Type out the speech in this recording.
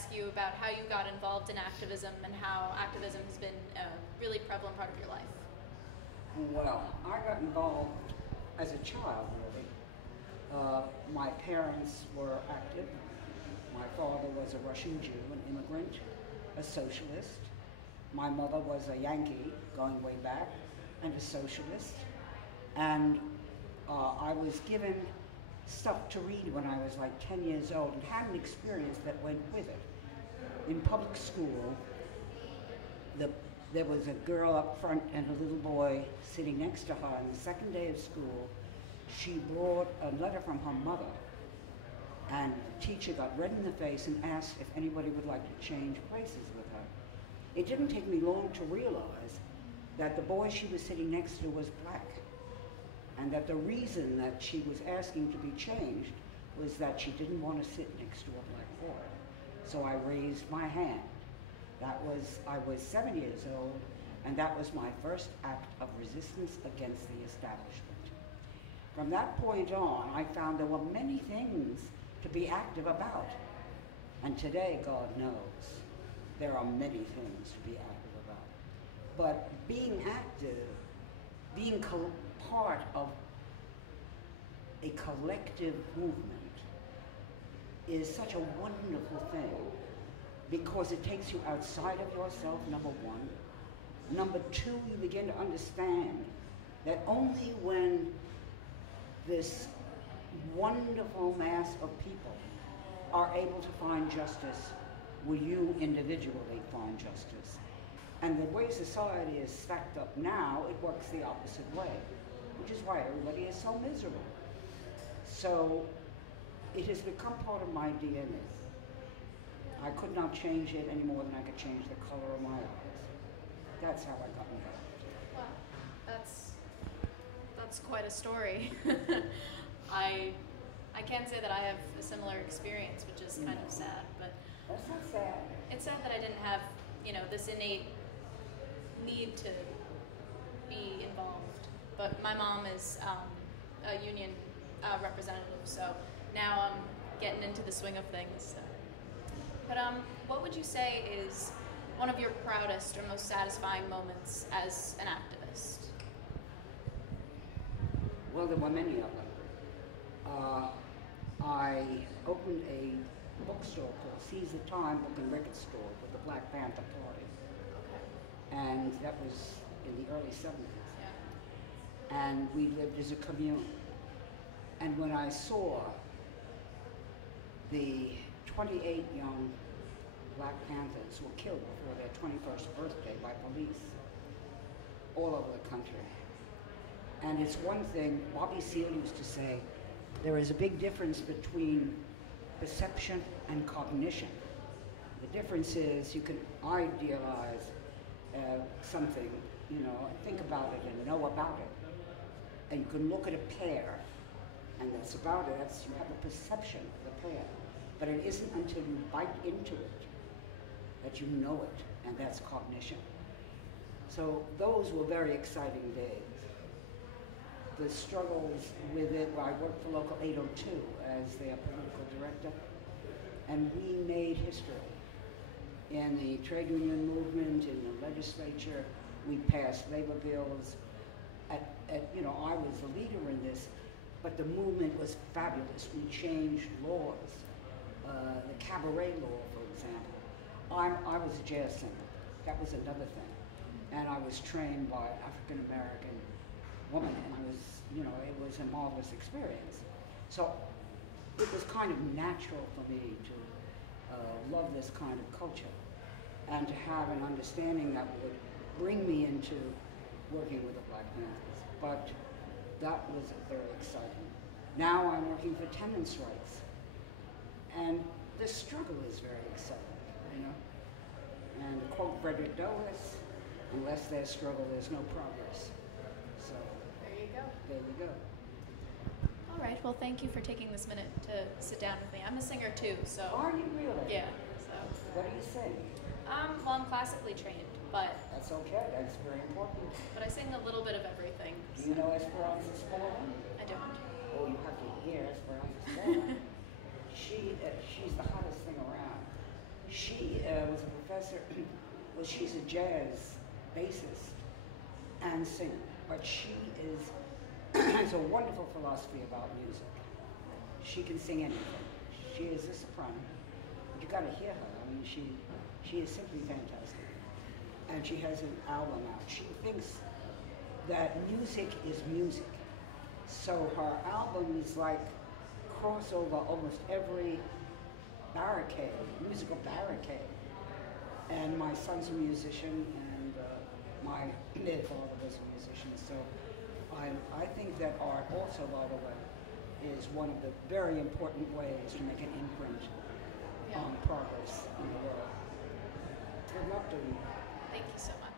ask you about how you got involved in activism and how activism has been a really prevalent part of your life. Well, I got involved as a child, really. My parents were active. My father was a Russian Jew, an immigrant, a socialist. My mother was a Yankee, going way back, and a socialist. And I was given stuff to read when I was like 10 years old and had an experience that went with it. In public school, there was a girl up front and a little boy sitting next to her. On the second day of school, she brought a letter from her mother, and the teacher got red in the face and asked if anybody would like to change places with her. It didn't take me long to realize that the boy she was sitting next to was black, and that the reason that she was asking to be changed was that she didn't want to sit next to a black boy. So I raised my hand. I was 7 years old, and that was my first act of resistance against the establishment. From that point on, I found there were many things to be active about. And today, God knows, there are many things to be active about. But being active, being part of a collective movement is such a wonderful thing, because it takes you outside of yourself, number one. Number two, you begin to understand that only when this wonderful mass of people are able to find justice will you individually find justice. And the way society is stacked up now, it works the opposite way, which is why everybody is so miserable. So it has become part of my DNA. I could not change it any more than I could change the color of my eyes. That's how I got involved. Wow, that's quite a story. I can't say that I have a similar experience, which is kind of sad, but that's not sad. It's sad that I didn't have, this innate need to be involved. But my mom is a union representative, so now I'm getting into the swing of things. So. But what would you say is one of your proudest or most satisfying moments as an activist? Well, there were many of them. I opened a bookstore called Seize the Time Book and Record Store with the Black Panther Party. Okay. And that was in the early 70s. Yeah. And we lived as a commune. And when I saw the 28 young Black Panthers were killed before their 21st birthday by police all over the country. And it's one thing, Bobby Seale used to say, there is a big difference between perception and cognition. The difference is you can idealize something, and think about it and know about it. And you can look at a pear, and that's about it. You have a perception of the pear. But it isn't until you bite into it that you know it, and that's cognition. So those were very exciting days. The struggles with it, I worked for Local 802 as their political director, and we made history. In the trade union movement, in the legislature, we passed labor bills. I was the leader in this, but the movement was fabulous. We changed laws. The cabaret law, for example. I was a jazz singer. That was another thing. And I was trained by an African-American woman, and it was a marvelous experience. So it was kind of natural for me to love this kind of culture and to have an understanding that would bring me into working with the Black Panthers. But that was very exciting. Now I'm working for tenants' rights. And the struggle is very exciting, And to quote Frederick Douglass, unless there's struggle, there's no progress. So there you go. There you go. All right. Well, thank you for taking this minute to sit down with me. I'm a singer too, so. Are you really? Yeah. So. What do you sing? Well, I'm classically trained, but. That's okay. That's very important. But I sing a little bit of everything. Do you know Esperanza Spalding? I don't. Oh, you have to hear Esperanza Spalding. She's the hottest thing around. Well, she's a jazz bassist and singer, but she has a wonderful philosophy about music. She can sing anything. She is a soprano. You got to hear her. I mean, she is simply fantastic. And she has an album out. She thinks that music is music. So her album is like crossover almost every musical barricade. And my son's a musician, and my late father was a musician. So I think that art also, by the way, is one of the very important ways to make an imprint on progress in the world. Good luck to you. Thank you so much.